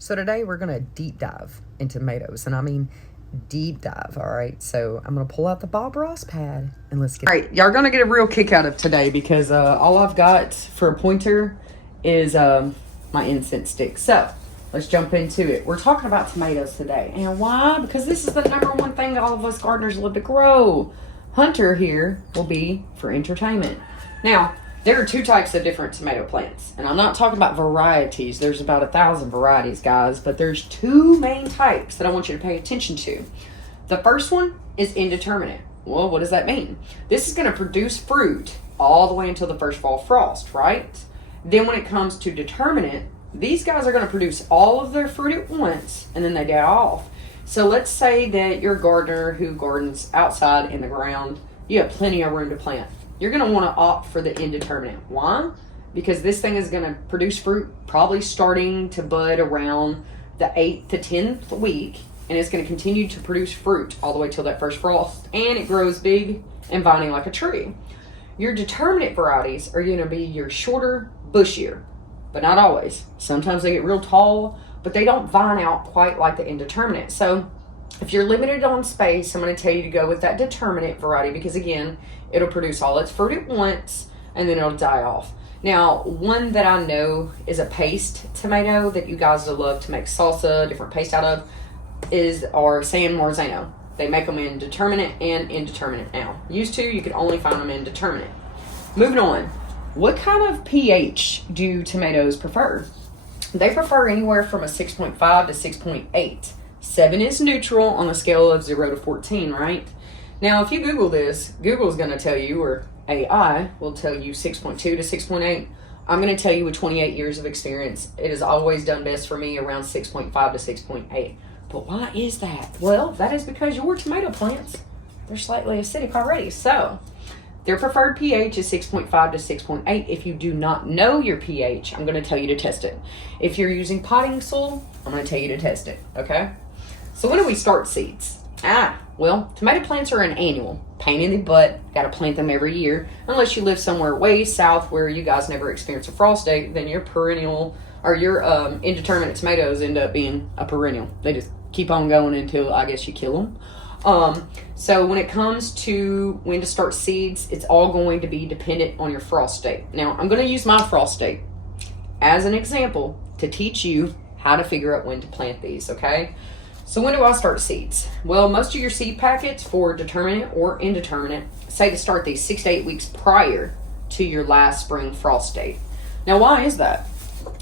So today we're going to deep dive into tomatoes, and I mean deep dive, all right? So I'm going to pull out the Bob Ross pad, and let's get... All right, y'all are going to get a real kick out of today because all I've got for a pointer is my incense stick. So let's jump into it. We're talking about tomatoes today. And why? Because this is the number one thing all of us gardeners love to grow. Hunter here will be for entertainment. Now, there are two types of different tomato plants, and I'm not talking about varieties. There's about 1,000 varieties, guys, but there's two main types that I want you to pay attention to. The first one is indeterminate. Well, what does that mean? This is going to produce fruit all the way until the first fall frost, right? Then when it comes to determinate, these guys are going to produce all of their fruit at once, and then they die off. So let's say that you're a gardener who gardens outside in the ground. You have plenty of room to plant. You're going to want to opt for the indeterminate. Why? Because this thing is going to produce fruit probably starting to bud around the 8th to 10th week, and it's going to continue to produce fruit all the way till that first frost, and it grows big and vining like a tree. Your determinate varieties are going to be your shorter, bushier, but not always. Sometimes they get real tall, but they don't vine out quite like the indeterminate. So if you're limited on space, I'm going to tell you to go with that determinate variety because, again, it'll produce all its fruit at once, and then it'll die off. Now, one that I know is a paste tomato that you guys will love to make salsa, different paste out of, is our San Marzano. They make them in determinate and indeterminate now. Used to, you could only find them in determinate. Moving on. What kind of pH do tomatoes prefer? They prefer anywhere from a 6.5 to 6.8. 7 is neutral on a scale of 0 to 14, right? Now, if you Google this, Google's going to tell you, or AI will tell you 6.2 to 6.8. I'm going to tell you with 28 years of experience, it has always done best for me around 6.5 to 6.8. But why is that? Well, that is because your tomato plants, they're slightly acidic already. So their preferred pH is 6.5 to 6.8. If you do not know your pH, I'm going to tell you to test it. If you're using potting soil, I'm going to tell you to test it, okay? So when do we start seeds? Well, tomato plants are an annual. Pain in the butt. Got to plant them every year. Unless you live somewhere way south where you guys never experience a frost day, then your perennial or your indeterminate tomatoes end up being a perennial. They just keep on going until, I guess, you kill them. So when it comes to when to start seeds, it's all going to be dependent on your frost date. Now, I'm going to use my frost date as an example to teach you how to figure out when to plant these, okay? So when do I start seeds? Well, most of your seed packets for determinate or indeterminate say to start these 6 to 8 weeks prior to your last spring frost date. Now, why is that?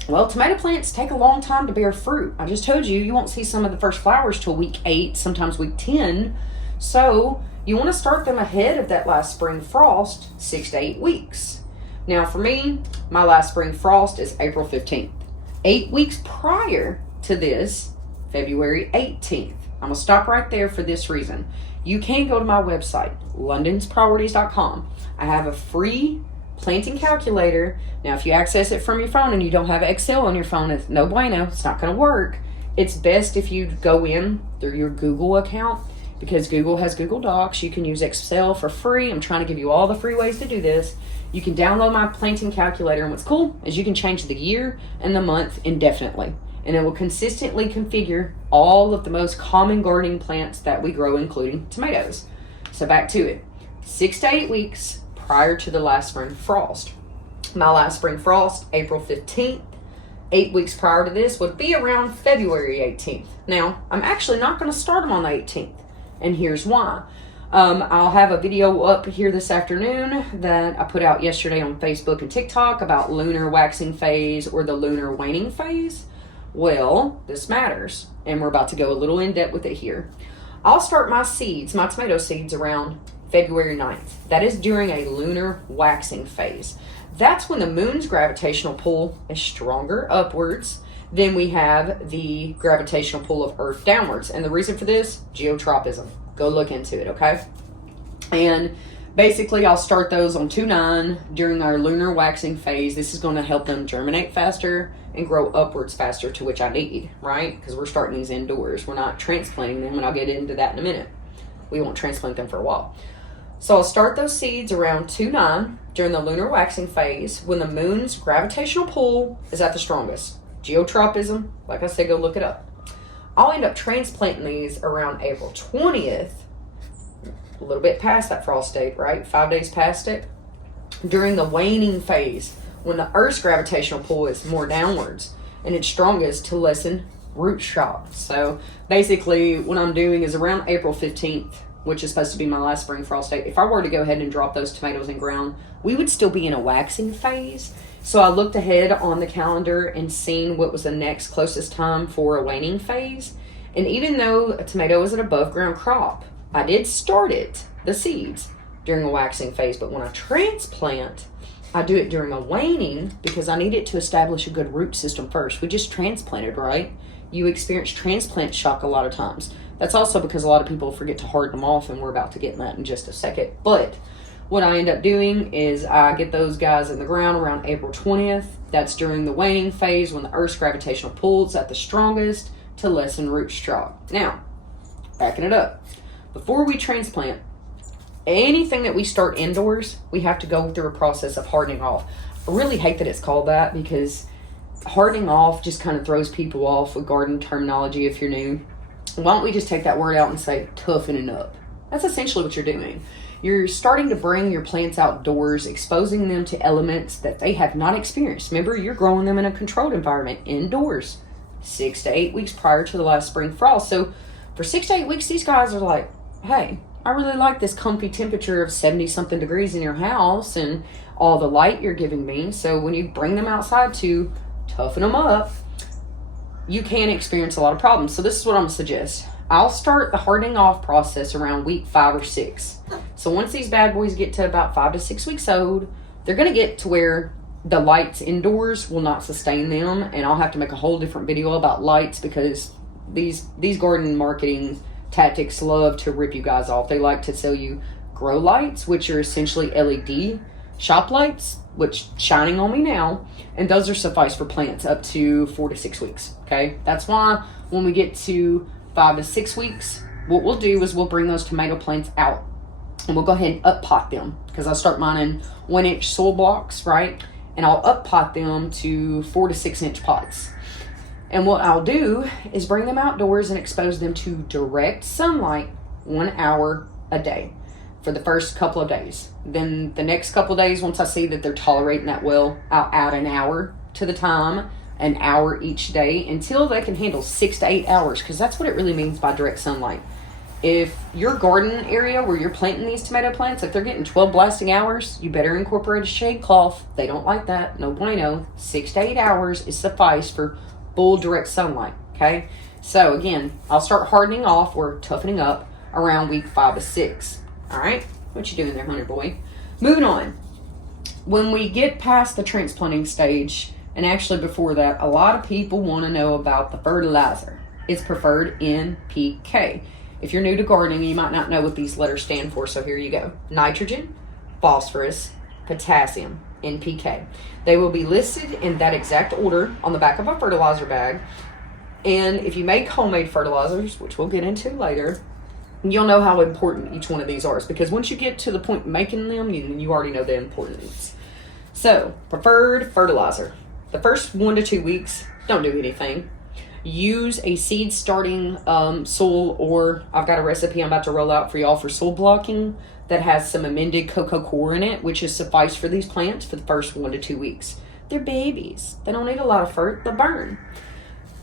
Well, tomato plants take a long time to bear fruit. I just told you, you won't see some of the first flowers till week 8, sometimes week 10. So you want to start them ahead of that last spring frost, 6 to 8 weeks. Now, for me, my last spring frost is April 15th. 8 weeks prior to this, February 18th. I'm going to stop right there for this reason. You can go to my website, londonspriorities.com. I have a free planting calculator. Now, if you access it from your phone and you don't have Excel on your phone, it's no bueno. It's not going to work. It's best if you go in through your Google account because Google has Google Docs. You can use Excel for free. I'm trying to give you all the free ways to do this. You can download my planting calculator, and what's cool is you can change the year and the month indefinitely. And it will consistently configure all of the most common gardening plants that we grow, including tomatoes. So back to it. 6 to 8 weeks prior to the last spring frost. My last spring frost, April 15th. 8 weeks prior to this would be around February 18th. Now, I'm actually not going to start them on the 18th. And here's why. I'll have a video up here this afternoon that I put out yesterday on Facebook and TikTok about lunar waxing phase or the lunar waning phase. Well, this matters, and we're about to go a little in depth with it here. I'll start my seeds, my tomato seeds, around February 9th. That is during a lunar waxing phase. That's when the moon's gravitational pull is stronger upwards than we have the gravitational pull of Earth downwards. And the reason for this, geotropism. Go look into it, okay? And basically, I'll start those on 2/9 during our lunar waxing phase. This is going to help them germinate faster and grow upwards faster, to which I need, right? Because we're starting these indoors. We're not transplanting them, and I'll get into that in a minute. We won't transplant them for a while. So I'll start those seeds around 2/9 during the lunar waxing phase when the moon's gravitational pull is at the strongest. Geotropism, like I said, go look it up. I'll end up transplanting these around April 20th, a little bit past that frost date, right? 5 days past it. During the waning phase, when the Earth's gravitational pull is more downwards and it's strongest to lessen root shock. So basically what I'm doing is around April 15th, which is supposed to be my last spring frost date. If I were to go ahead and drop those tomatoes in ground, we would still be in a waxing phase. So I looked ahead on the calendar and seen what was the next closest time for a waning phase. And even though a tomato is an above ground crop, I did start it, the seeds, during a waxing phase. But when I transplant, I do it during a waning because I need it to establish a good root system first. We just transplanted, right? You experience transplant shock a lot of times. That's also because a lot of people forget to harden them off, and we're about to get in that in just a second. But what I end up doing is I get those guys in the ground around April 20th. That's during the waning phase when the Earth's gravitational pull is at the strongest to lessen root shock. Now, backing it up. Before we transplant, anything that we start indoors, we have to go through a process of hardening off. I really hate that it's called that because hardening off just kind of throws people off with garden terminology if you're new. Why don't we just take that word out and say toughening up? That's essentially what you're doing. You're starting to bring your plants outdoors, exposing them to elements that they have not experienced. Remember, you're growing them in a controlled environment, indoors, 6 to 8 weeks prior to the last spring frost. So for 6 to 8 weeks, these guys are like, hey, I really like this comfy temperature of 70-something degrees in your house and all the light you're giving me. So when you bring them outside to toughen them up, you can experience a lot of problems. So this is what I'm going to suggest. I'll start the hardening off process around week 5 or 6. So once these bad boys get to about 5 to 6 weeks old, they're going to get to where the lights indoors will not sustain them. And I'll have to make a whole different video about lights because these garden marketing tactics love to rip you guys off. They like to sell you grow lights, which are essentially LED shop lights, which shining on me now, and those are suffice for plants up to 4 to 6 weeks. Okay, that's why when we get to 5 to 6 weeks, what we'll do is we'll bring those tomato plants out and we'll go ahead and up pot them because I start mine in 1-inch soil blocks, right? And I'll up pot them to 4 to 6 inch pots. And what I'll do is bring them outdoors and expose them to direct sunlight 1 hour a day for the first couple of days. Then the next couple of days, once I see that they're tolerating that well, I'll add an hour to the time, an hour each day until they can handle 6 to 8 hours, because that's what it really means by direct sunlight. If your garden area where you're planting these tomato plants, if they're getting 12 blasting hours, you better incorporate a shade cloth. They don't like that. No bueno. 6 to 8 hours is suffice for full direct sunlight. Okay. So again, I'll start hardening off or toughening up around week 5 to 6. All right. What you doing there, Hunter boy? Moving on. When we get past the transplanting stage, and actually before that, a lot of people want to know about the fertilizer. It's preferred NPK. If you're new to gardening, you might not know what these letters stand for, so here you go. Nitrogen, phosphorus, potassium, NPK. They will be listed in that exact order on the back of a fertilizer bag. And if you make homemade fertilizers, which we'll get into later, you'll know how important each one of these are. Because once you get to the point of making them, you already know the importance. So, preferred fertilizer. The first 1 to 2 weeks, don't do anything. Use a seed starting soil, or I've got a recipe I'm about to roll out for y'all for soil blocking that has some amended cocoa coir in it, which is suffice for these plants for the first 1 to 2 weeks. They're babies. They don't need a lot of fert. They'll burn.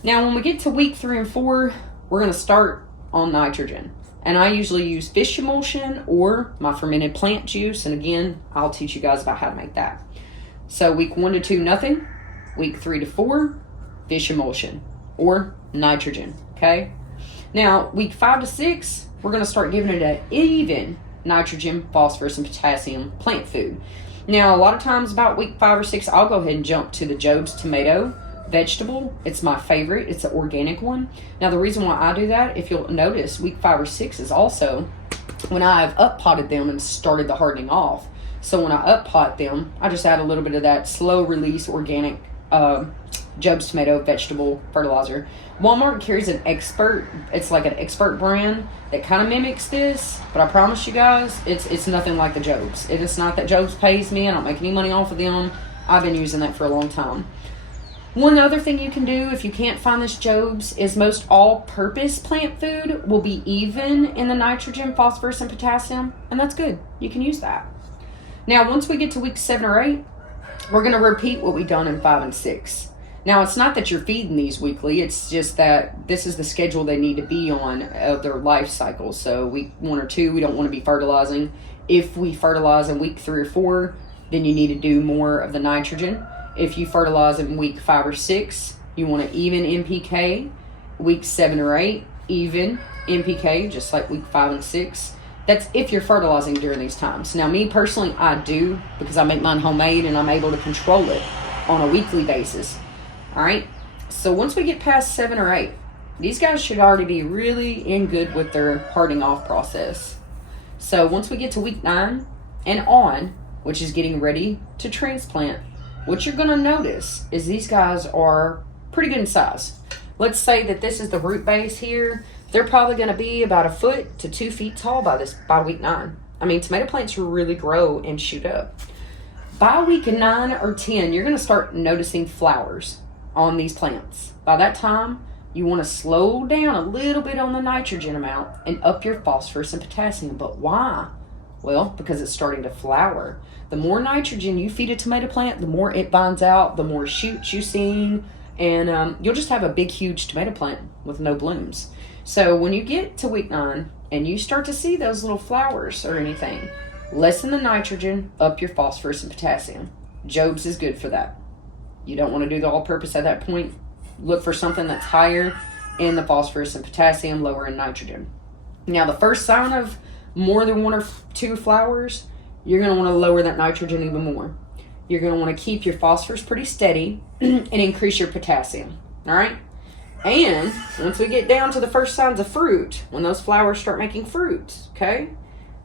Now, when we get to week 3 and 4, we're going to start on nitrogen. And I usually use fish emulsion or my fermented plant juice. And again, I'll teach you guys about how to make that. So week 1 to 2, nothing. Week 3 to 4, fish emulsion or nitrogen. Okay. Now, week 5 to 6, we're going to start giving it an even nitrogen, phosphorus, and potassium plant food. Now, a lot of times about week 5 or 6, I'll go ahead and jump to the Job's tomato vegetable. It's my favorite. It's an organic one. Now, the reason why I do that, if you'll notice, week 5 or 6 is also when I've up potted them and started the hardening off. So when I up pot them, I just add a little bit of that slow release organic Job's tomato vegetable fertilizer. Walmart carries an expert. It's like an expert brand that kind of mimics this, but I promise you guys, it's nothing like the Job's. It is not that Job's pays me. I don't make any money off of them. I've been using that for a long time. One other thing you can do if you can't find this Job's is most all-purpose plant food will be even in the nitrogen, phosphorus, and potassium, and that's good. You can use that. Now, once we get to week 7 or 8, we're going to repeat what we've done in 5 and 6. Now, it's not that you're feeding these weekly. It's just that this is the schedule they need to be on of their life cycle. So week 1 or 2, we don't want to be fertilizing. If we fertilize in week 3 or 4, then you need to do more of the nitrogen. If you fertilize in week 5 or 6, you want to even NPK. Week 7 or 8, even NPK, just like week 5 and 6. That's if you're fertilizing during these times. Now, me personally, I do, because I make mine homemade and I'm able to control it on a weekly basis. All right? So once we get past 7 or 8, these guys should already be really in good with their hardening off process. So once we get to week 9 and on, which is getting ready to transplant, what you're going to notice is these guys are pretty good in size. Let's say that this is the root base here. They're probably going to be about 1 foot to 2 feet tall by week 9. I mean, tomato plants really grow and shoot up. By week 9 or 10, you're going to start noticing flowers on these plants. By that time, you want to slow down a little bit on the nitrogen amount and up your phosphorus and potassium. But why? Well, because it's starting to flower. The more nitrogen you feed a tomato plant, the more it binds out, the more shoots you see, and you'll just have a big, huge tomato plant with no blooms. So when you get to week 9 and you start to see those little flowers or anything, lessen the nitrogen, up your phosphorus and potassium. Job's is good for that. You don't want to do the all-purpose at that point. Look for something that's higher in the phosphorus and potassium, lower in nitrogen. Now, the first sign of more than 1 or 2 flowers, you're going to want to lower that nitrogen even more. You're going to want to keep your phosphorus pretty steady and increase your potassium. All right? And once we get down to the first signs of fruit, when those flowers start making fruit, okay,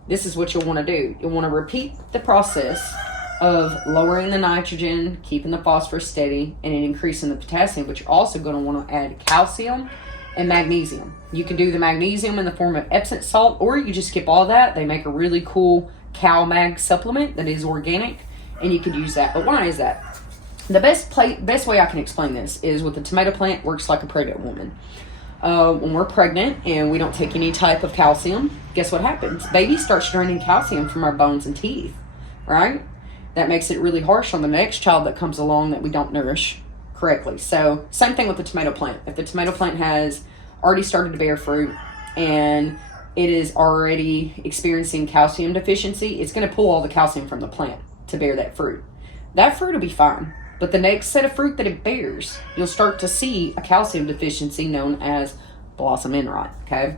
this is what you'll want to do. You'll want to repeat the process of lowering the nitrogen, keeping the phosphorus steady, and increasing the potassium, but you're also going to want to add calcium and magnesium. You can do the magnesium in the form of Epsom salt, or you just skip all that. They make a really cool cow mag supplement that is organic, and you could use that. But why is that? The best way I can explain this is with the tomato plant works like a pregnant woman. When we're pregnant and we don't take any type of calcium, guess what happens? Baby starts draining calcium from our bones and teeth, right? That makes it really harsh on the next child that comes along that we don't nourish correctly. So same thing with the tomato plant. If the tomato plant has already started to bear fruit and it is already experiencing calcium deficiency, it's going to pull all the calcium from the plant to bear that fruit. That fruit will be fine. But the next set of fruit that it bears, you'll start to see a calcium deficiency known as blossom end rot, okay?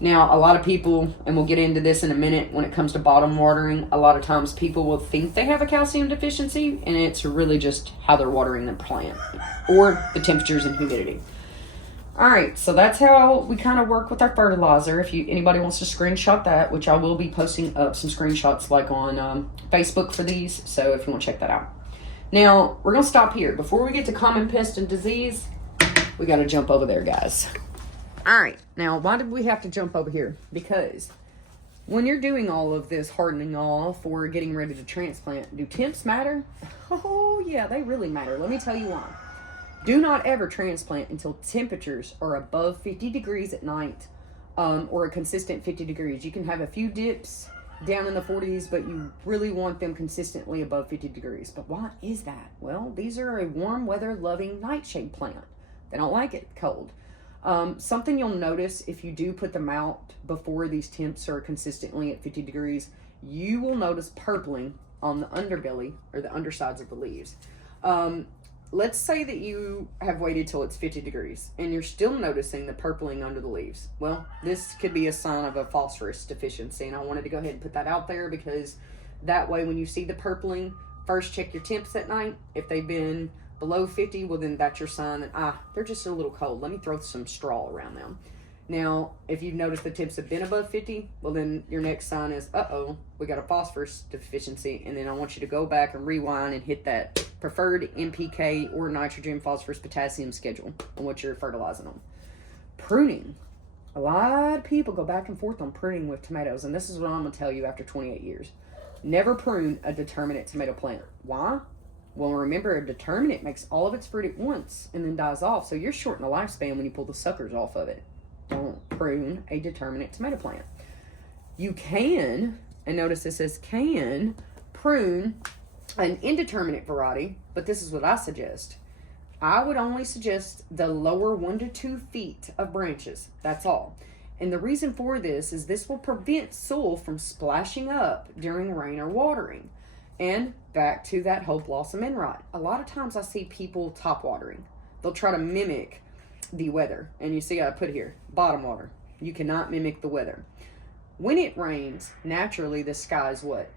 Now, a lot of people, and we'll get into this in a minute when it comes to bottom watering, a lot of times people will think they have a calcium deficiency, and it's really just how they're watering the plant or the temperatures and humidity. All right, so that's how we kind of work with our fertilizer. If anybody wants to screenshot that, which I will be posting up some screenshots like on Facebook for these, so if you want to check that out. Now, we're going to stop here. Before we get to common pest and disease, we got to jump over there, guys. All right, now, why did we have to jump over here? Because when you're doing all of this hardening off or getting ready to transplant, do temps matter? Oh, yeah, they really matter. Let me tell you why. Do not ever transplant until temperatures are above 50 degrees at night or a consistent 50 degrees. You can have a few dips down in the 40s, but you really want them consistently above 50 degrees. But why is that? Well, these are a warm weather loving nightshade plant. They don't like it cold. Something you'll notice if you do put them out before these temps are consistently at 50 degrees, you will notice purpling on the underbelly or the undersides of the leaves. Let's say that you have waited till it's 50 degrees and you're still noticing the purpling under the leaves. Well, this could be a sign of a phosphorus deficiency, and I wanted to go ahead and put that out there because that way when you see the purpling, first check your temps at night. If they've been below 50, well then that's your sign that, they're just a little cold. Let me throw some straw around them. Now, if you've noticed the temps have been above 50, well then your next sign is, we got a phosphorus deficiency, and then I want you to go back and rewind and hit that preferred NPK or nitrogen, phosphorus, potassium schedule on what you're fertilizing on. Pruning. A lot of people go back and forth on pruning with tomatoes, and this is what I'm going to tell you after 28 years. Never prune a determinate tomato plant. Why? Well, remember, a determinate makes all of its fruit at once and then dies off. So you're shortening the lifespan when you pull the suckers off of it. Don't prune a determinate tomato plant. You can, and notice this says can, prune an indeterminate variety, but this is what I suggest. I would only suggest the lower 1 to 2 feet of branches. That's all. And the reason for this is this will prevent soil from splashing up during rain or watering. And back to that whole blossom end rot. A lot of times I see people top watering. They'll try to mimic the weather. And you see I put here, bottom water. You cannot mimic the weather. When it rains, naturally the sky is what?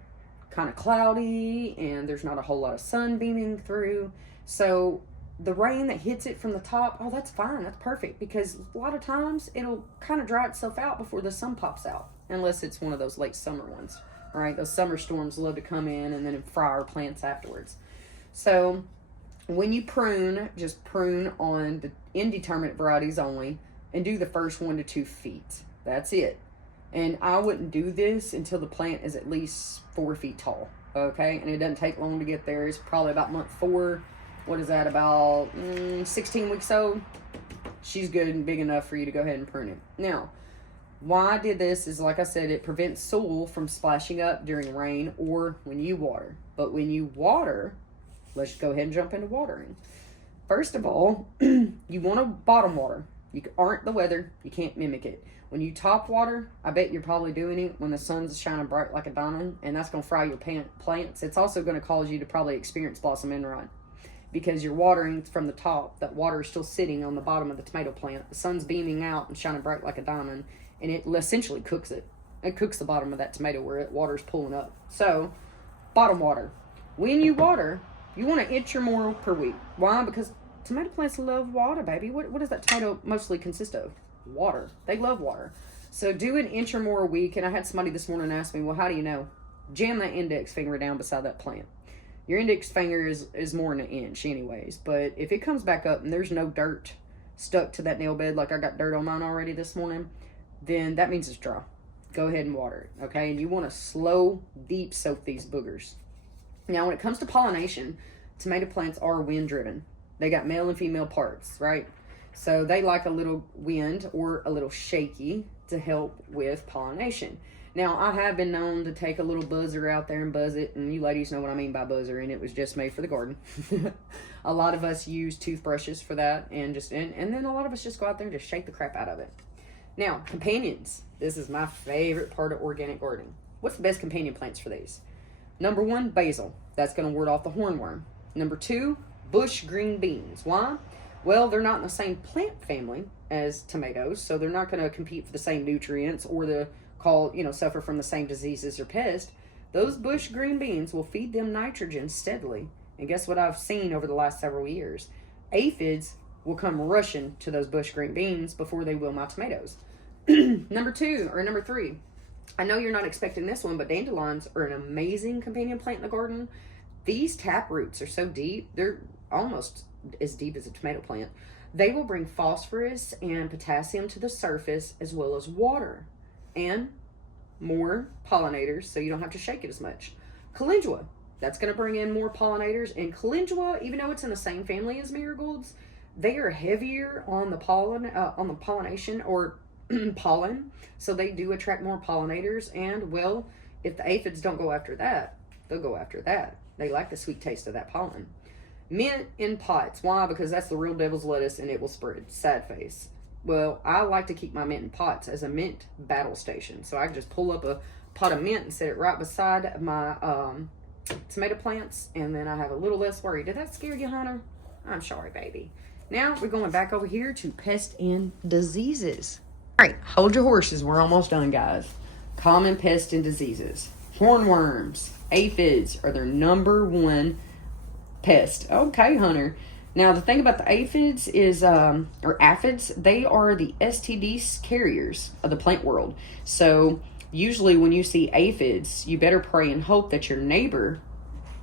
Kind of cloudy, and there's not a whole lot of sun beaming through. So the rain that hits it from the top, oh, that's fine. That's perfect, because a lot of times it'll kind of dry itself out before the sun pops out, unless it's one of those late summer ones. All right, those summer storms love to come in and then fry our plants afterwards. So when you prune, just prune on the indeterminate varieties only, and do the first 1 to 2 feet. That's it. And I wouldn't do this until the plant is at least 4 feet tall. Okay, and it doesn't take long to get there. It's probably about month 4. What is that, about 16 weeks old? She's good and big enough for you to go ahead and prune it. Now, why I did this is, like I said, it prevents soil from splashing up during rain or when you water. But when you water, let's go ahead and jump into watering. First of all, you want to bottom water. You aren't the weather. You can't mimic it. When you top water, I bet you're probably doing it when the sun's shining bright like a diamond, and that's going to fry your plants. It's also going to cause you to probably experience blossom end rot, because you're watering from the top. That water is still sitting on the bottom of the tomato plant. The sun's beaming out and shining bright like a diamond, and it essentially cooks it. It cooks the bottom of that tomato where it water's pulling up. So, bottom water. When you water, you want an inch or more per week. Why? Because tomato plants love water, baby. What does that tomato mostly consist of? Water. They love water. So do an inch or more a week. And I had somebody this morning ask me, well, how do you know? Jam that index finger down beside that plant. Your index finger is more than an inch anyways. But if it comes back up and there's no dirt stuck to that nail bed, like I got dirt on mine already this morning, then that means it's dry. Go ahead and water it, okay? And you want to slow, deep soak these boogers. Now, when it comes to pollination, tomato plants are wind-driven. They got male and female parts, right? So they like a little wind or a little shaky to help with pollination. Now, I have been known to take a little buzzer out there and buzz it, and you ladies know what I mean by buzzer, and it was just made for the garden. A lot of us use toothbrushes for that, and then a lot of us just go out there and just shake the crap out of it. Now, companions. This is my favorite part of organic gardening. What's the best companion plants for these? Number 1, basil. That's going to ward off the hornworm. Number 2, bush green beans. Why? Well, they're not in the same plant family as tomatoes, so they're not going to compete for the same nutrients or suffer from the same diseases or pests. Those bush green beans will feed them nitrogen steadily. And guess what I've seen over the last several years? Aphids will come rushing to those bush green beans before they will my tomatoes. Number 3. I know you're not expecting this one, but dandelions are an amazing companion plant in the garden. These tap roots are so deep, they're almost as deep as a tomato plant. They will bring phosphorus and potassium to the surface, as well as water and more pollinators, so you don't have to shake it as much. Calendula, that's going to bring in more pollinators. And calendula, even though it's in the same family as marigolds, they are heavier on the pollination or pollen, so they do attract more pollinators. And well, if the aphids don't go after that, they'll go after that. They like the sweet taste of that pollen. Mint in pots. Why? Because that's the real devil's lettuce and it will spread. Sad face. Well, I like to keep my mint in pots as a mint battle station. So I can just pull up a pot of mint and set it right beside my tomato plants, and then I have a little less worry. Did that scare you, Hunter? I'm sorry, baby. Now we're going back over here to pests and diseases. All right, hold your horses. We're almost done, guys. Common pests and diseases. Hornworms, aphids are their number 1 pest. Okay, Hunter. Now, the thing about the aphids is, or aphids, they are the STD carriers of the plant world. So, usually when you see aphids, you better pray and hope that your neighbor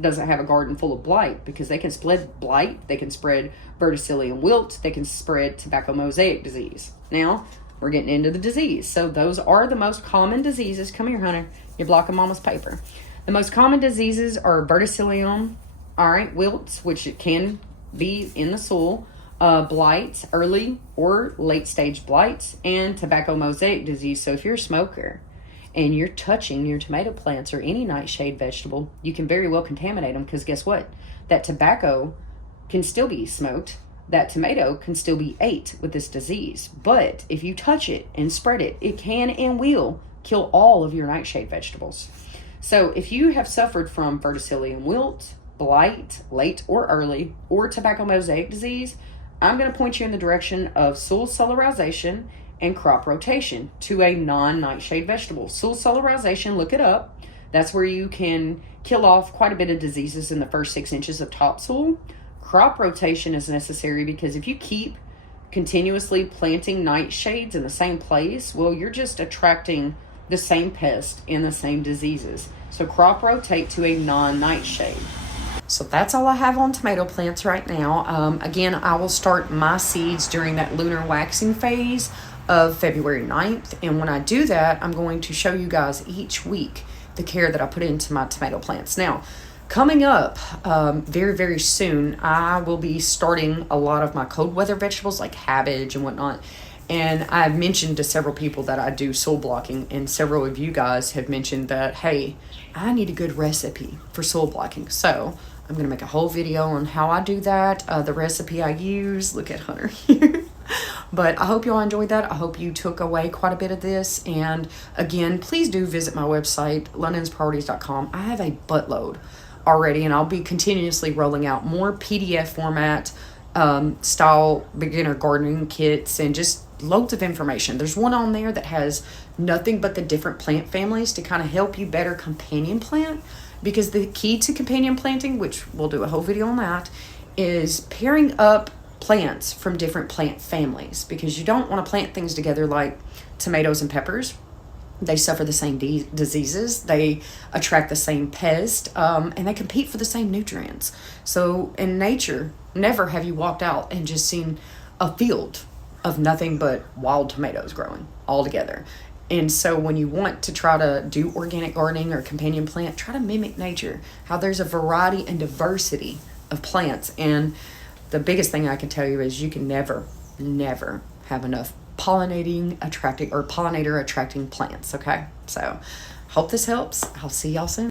doesn't have a garden full of blight, because they can spread blight, they can spread verticillium wilt, they can spread tobacco mosaic disease. Now, we're getting into the disease. So, those are the most common diseases. Come here, Hunter. You're blocking Mama's paper. The most common diseases are verticillium all right, wilts, which it can be in the soil, blights, early or late stage blights, and tobacco mosaic disease. So if you're a smoker and you're touching your tomato plants or any nightshade vegetable, you can very well contaminate them, because guess what? That tobacco can still be smoked. That tomato can still be ate with this disease. But if you touch it and spread it, it can and will kill all of your nightshade vegetables. So if you have suffered from verticillium wilt, blight, late or early, or tobacco mosaic disease, I'm going to point you in the direction of soil solarization and crop rotation to a non-nightshade vegetable. Soil solarization, look it up. That's where you can kill off quite a bit of diseases in the first 6 inches of topsoil. Crop rotation is necessary because if you keep continuously planting nightshades in the same place, well, you're just attracting the same pest and the same diseases. So crop rotate to a non-nightshade. So that's all I have on tomato plants right now. Again, I will start my seeds during that lunar waxing phase of February 9th. And when I do that, I'm going to show you guys each week the care that I put into my tomato plants. Now, coming up very, very soon, I will be starting a lot of my cold weather vegetables like cabbage and whatnot. And I've mentioned to several people that I do soil blocking, and several of you guys have mentioned that, hey, I need a good recipe for soil blocking. So I'm going to make a whole video on how I do that, the recipe I use. Look at Hunter here. But I hope you all enjoyed that. I hope you took away quite a bit of this. And again, please do visit my website, londonspriorities.com. I have a buttload already, and I'll be continuously rolling out more PDF format style beginner gardening kits and just loads of information. There's one on there that has nothing but the different plant families to kind of help you better companion plant, because the key to companion planting, which we'll do a whole video on that, is pairing up plants from different plant families, because you don't want to plant things together like tomatoes and peppers. They suffer the same diseases, they attract the same pest, and they compete for the same nutrients. So in nature, never have you walked out and just seen a field of nothing but wild tomatoes growing all together. And so when you want to try to do organic gardening or companion plant, try to mimic nature, how there's a variety and diversity of plants. And the biggest thing I can tell you is you can never have enough pollinator attracting plants. Okay, so hope this helps. I'll see y'all soon.